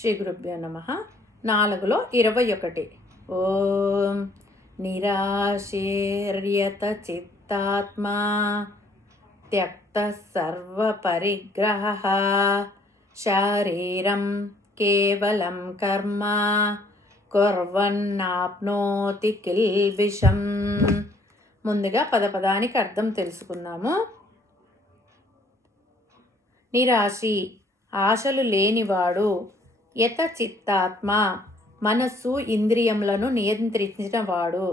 శ్రీ గురుభ్యో నమః. 4లో 21. ఓం నిరాశేర్యత చిత్తాత్మా త్యక్త సర్వపరిగ్రహః శారీరం కేవలం కర్మ కుర్వన్నాప్నోతి కిల్బిషం. ముందుగా పదపదానికి అర్థం తెలుసుకుందాము. నిరాశి ఆశలు లేనివాడు, యత చిత్తాత్మ మనస్సు ఇంద్రియములను నియంత్రించినవాడు,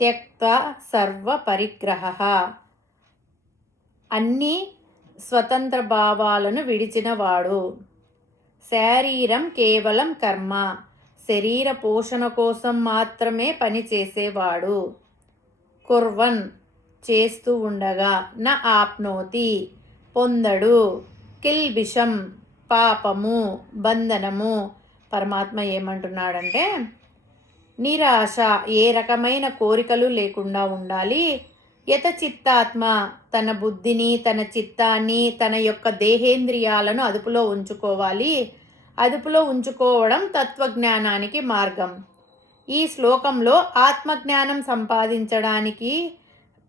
త్యక్త సర్వ పరిగ్రహ అన్ని స్వతంత్ర భావాలను విడిచినవాడు, శారీరం కేవలం కర్మ శరీర పోషణ కోసం మాత్రమే పనిచేసేవాడు, కుర్వన్ చేస్తూ ఉండగా, న ఆప్నోతి పొందడు, కిల్బిషం పాపము బంధనము. పరమాత్మ ఏమంటున్నాడంటే, నిరాశ ఏ రకమైన కోరికలు లేకుండా ఉండాలి. యత చిత్తాత్మ తన బుద్ధిని, తన చిత్తాన్ని, తన యొక్క దేహేంద్రియాలను అదుపులో ఉంచుకోవాలి. అదుపులో ఉంచుకోవడం తత్వజ్ఞానానికి మార్గం. ఈ శ్లోకంలో ఆత్మజ్ఞానం సంపాదించడానికి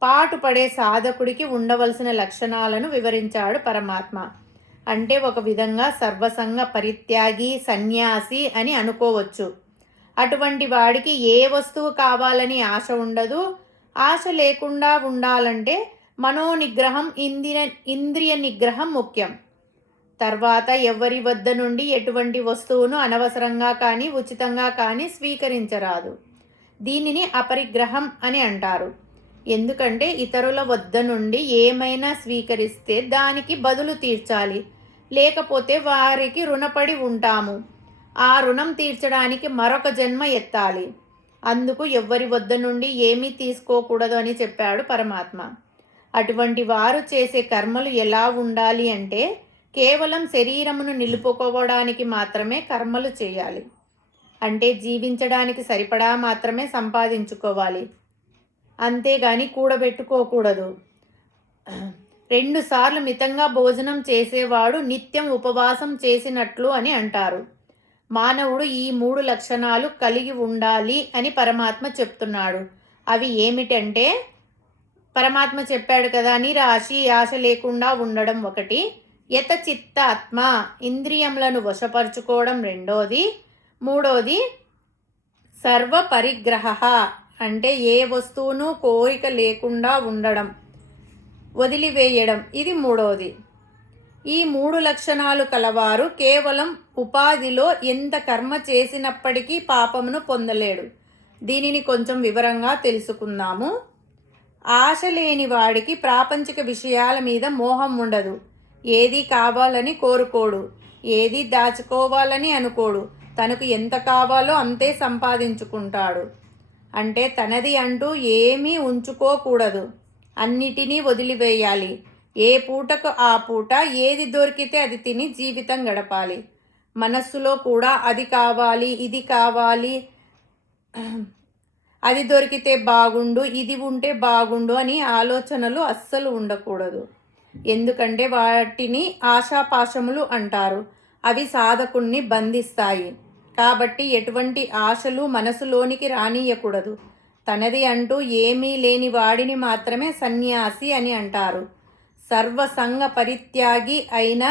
పాటుపడే సాధకుడికి ఉండవలసిన లక్షణాలను వివరించాడు పరమాత్మ. అంటే ఒక విధంగా సర్వసంగ పరిత్యాగి సన్యాసి అని అనుకోవచ్చు. అటువంటి వాడికి ఏ వస్తువు కావాలని ఆశ ఉండదు. ఆశ లేకుండా ఉండాలంటే మనోనిగ్రహం, ఇంద్రియ నిగ్రహం ముఖ్యం. తర్వాత ఎవరి వద్ద నుండి ఎటువంటి వస్తువును అనవసరంగా కానీ ఉచితంగా కానీ స్వీకరించరాదు. దీనిని అపరిగ్రహం అని అంటారు. ఎందుకంటే ఇతరుల వద్ద నుండి ఏమైనా స్వీకరిస్తే దానికి బదులు తీర్చాలి, లేకపోతే వారికి రుణపడి ఉంటాము. ఆ రుణం తీర్చడానికి మరొక జన్మ ఎత్తాలి. అందుకు ఎవ్వరి వద్ద నుండి ఏమీ తీసుకోకూడదు అని చెప్పాడు పరమాత్మ. అటువంటి వారు చేసే కర్మలు ఎలా ఉండాలి అంటే, కేవలం శరీరమును నిలుపుకోవడానికి మాత్రమే కర్మలు చేయాలి. అంటే జీవించడానికి సరిపడా మాత్రమే సంపాదించుకోవాలి, అంతేగాని కూడబెట్టుకోకూడదు. 2 సార్లు మితంగా భోజనం చేసేవాడు నిత్యం ఉపవాసం చేసినట్లు అని అంటారు. మానవుడు ఈ 3 లక్షణాలు కలిగి ఉండాలి అని పరమాత్మ చెప్తున్నాడు. అవి ఏమిటంటే, పరమాత్మ చెప్పాడు కదా, నిరాశి ఆశ లేకుండా ఉండడం ఒకటి, యత చిత్తాత్మ ఇంద్రియములను వశపరుచుకోవడం రెండోది, మూడోది సర్వ పరిగ్రహ అంటే ఏ వస్తువును కోరిక లేకుండా ఉండడం, వదిలివేయడం, ఇది మూడోది. ఈ 3 లక్షణాలు కలవారు కేవలం ఉపాధిలో ఎంత కర్మ చేసినప్పటికీ పాపమును పొందలేడు. దీనిని కొంచెం వివరంగా తెలుసుకుందాము. ఆశ లేని వాడికి ప్రాపంచిక విషయాల మీద మోహం ఉండదు. ఏది కావాలని కోరుకోడు, ఏది దాచుకోవాలని అనుకోడు. తనకు ఎంత కావాలో అంతే సంపాదించుకుంటాడు. అంటే తనది అంటూ ఏమీ ఉంచుకోకూడదు, అన్నిటినీ వదిలివేయాలి. ఏ పూటకు ఆ పూట ఏది దొరికితే అది తిని జీవితం గడపాలి. మనస్సులో కూడా అది కావాలి, ఇది కావాలి, అది దొరికితే బాగుండు, ఇది ఉంటే బాగుండు అని ఆలోచనలు అస్సలు ఉండకూడదు. ఎందుకంటే వాటిని ఆశాపాశములు అంటారు. అవి సాధకుణ్ణి బంధిస్తాయి. కాబట్టి ఎటువంటి ఆశలు మనసులోనికి రానియకూడదు. తనది అంటూ ఏమీ లేని వాడిని మాత్రమే సన్యాసి అని అంటారు. సర్వసంగ పరిత్యాగి అయిన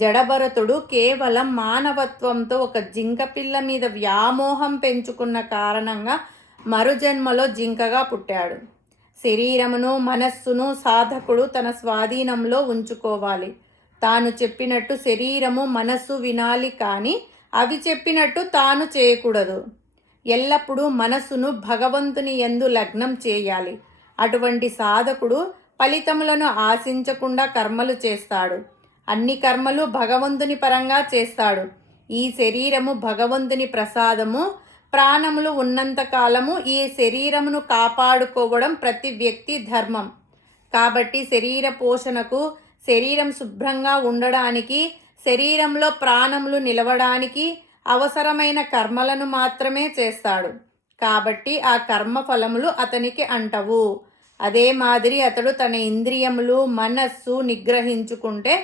జడభరతుడు కేవలం మానవత్వంతో ఒక జింకపిల్ల మీద వ్యామోహం పెంచుకున్న కారణంగా మరుజన్మలో జింకగా పుట్టాడు. శరీరమును మనస్సును సాధకుడు తన స్వాధీనంలో ఉంచుకోవాలి. తాను చెప్పినట్టు శరీరము మనస్సు వినాలి, కానీ అవి చెప్పినట్టు తాను చేయకూడదు. ఎల్లప్పుడూ మనస్సును భగవంతుని యందు లగ్నం చేయాలి. అటువంటి సాధకుడు ఫలితములను ఆశించకుండా కర్మలు చేస్తాడు. అన్ని కర్మలు భగవంతుని పరంగా చేస్తాడు. ఈ శరీరము భగవంతుని ప్రసాదము. ప్రాణములు ఉన్నంత కాలము ఈ శరీరమును కాపాడుకోవడం ప్రతి వ్యక్తి ధర్మం. కాబట్టి శరీర పోషణకు, శరీరం శుభ్రంగా ఉండడానికి, శరీరంలో ప్రాణములు నిలవడానికి అవసరమైన కర్మలను మాత్రమే చేస్తాడు. కాబట్టి ఆ కర్మ ఫలములు అతనికి అంటవు. అదే మాదిరి అతడు తన ఇంద్రియములు, మనస్సు నిగ్రహించుకుంటే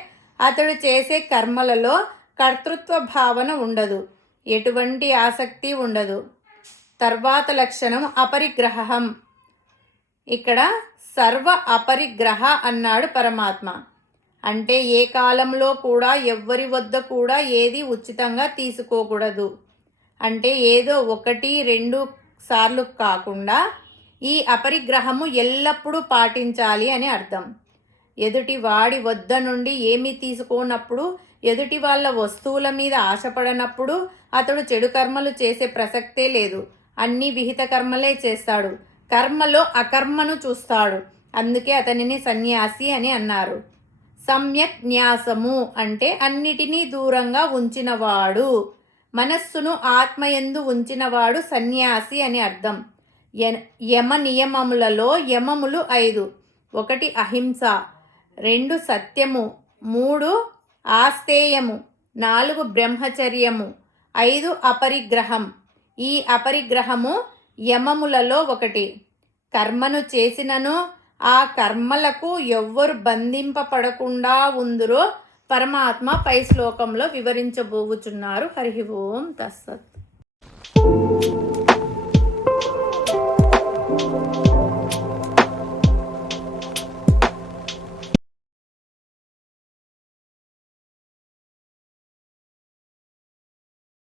అతడు చేసే కర్మలలో కర్తృత్వ భావన ఉండదు, ఎటువంటి ఆసక్తి ఉండదు. తర్వాత లక్షణం అపరిగ్రహం. ఇక్కడ సర్వ అపరిగ్రహ అన్నాడు పరమాత్మ. అంటే ఏ కాలంలో కూడా ఎవ్వరి వద్ద కూడా ఏది ఉచితంగా తీసుకోకూడదు. అంటే ఏదో 1-2 సార్లు కాకుండా ఈ అపరిగ్రహము ఎల్లప్పుడూ పాటించాలి అని అర్థం. ఎదుటి వాడి వద్ద నుండి ఏమీ తీసుకోనప్పుడు, ఎదుటి వాళ్ళ వస్తువుల మీద ఆశపడనప్పుడు అతడు చెడు కర్మలు చేసే ప్రసక్తే లేదు. అన్ని విహిత కర్మలే చేస్తాడు. కర్మలో అకర్మను చూస్తాడు. అందుకే అతనిని సన్యాసి అని అన్నారు. సమ్యక్ న్యాసము అంటే అన్నిటినీ దూరంగా ఉంచినవాడు. మనస్సును ఆత్మయందు ఉంచినవాడు సన్యాసి అని అర్థం. యమ నియమములలో యమములు 5. 1 అహింస, 2 సత్యము, 3 ఆస్తేయము, 4 బ్రహ్మచర్యము, 5 అపరిగ్రహం. ఈ అపరిగ్రహము యమములలో 1. కర్మను చేసినను ఆ కర్మలకు ఎవ్వరు బంధింపబడకుండా ఉందురో పరమాత్మ పై శ్లోకంలో వివరించబోవుచున్నారు. హరి ఓం తత్సత్.